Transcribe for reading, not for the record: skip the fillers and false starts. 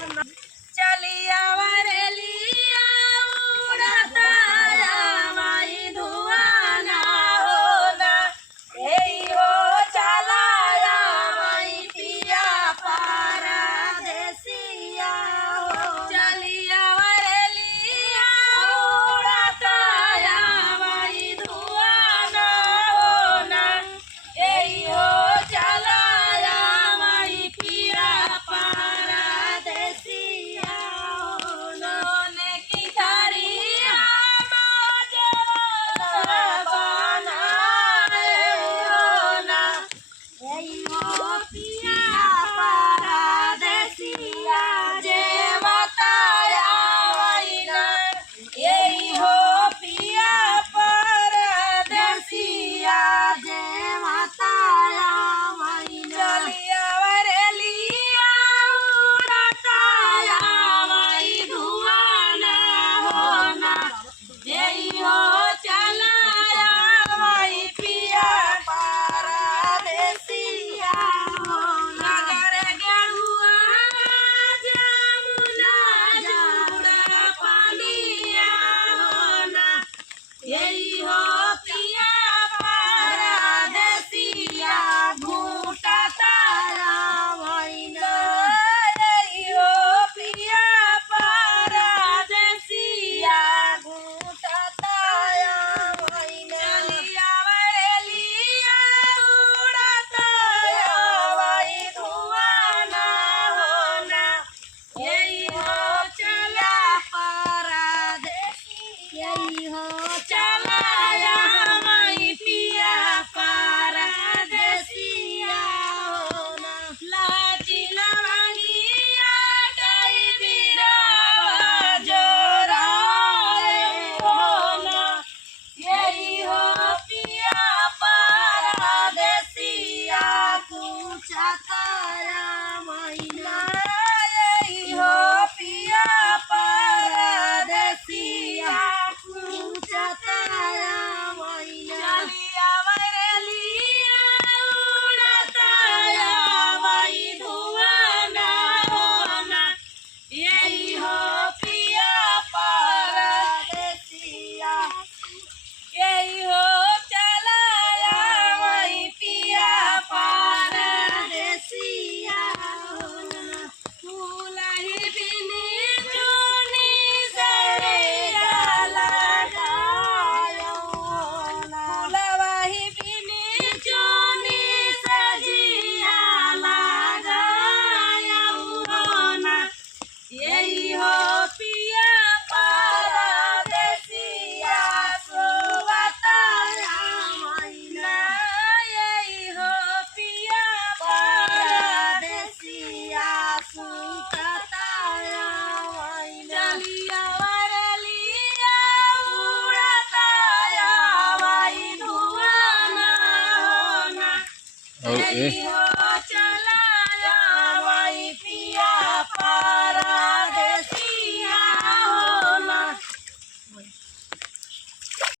चलिया वरेलिया उड़ता हवाई धुआं ना होला हो चलाया वही पिया परदेसिया हो चलिया वरेलिया उड़ता हवाई धुआं ना होला हो चलाया वही पिया परदेसिया हो लोने की धरिया बनाए हो ना हो पिया परदेसिया जे बताया वही ना यही हो पिया परदेसिया जे बताया वही चलिया वरेलिया उड़ता हवाई धुआं ना होना यही हो चलाया वही पिया परदेसिया हो नगर गेरुआ जमुना जुड़ा पानिया होना यही हो पिया परदेसिया घूटा तारा वहीना यही हो पिया परदेसिया घूटा तारा वहीना चलिया वरेलिया उड़ता हवाई धुआं ना होना यही हो चला परदेसिया यही हो चलाया हवाई पिया परदेसिया होना लाची लवंगिया गई बिरावा जोराए होना यही हो पिया परदेसिया पूछा तारा महीना यही हो पिया परदेसिया पूछा तारा महीना चलिया वरेलिया उड़ता हवाई धुआं ना होना यही हो पिया परदेसिया यही हो चलाया वही पिया परदेसिया होना फूलही बिनी चुनी से लगायो ना फूलही बिनी चुनी से जिया लगायो ना यही हो पिया परदेसिया सोवताया महीना यही हो पिया परदेसिया सुतताया महीना चलिया वरेलिया उड़ता हवाई धुआं ना होना यही हो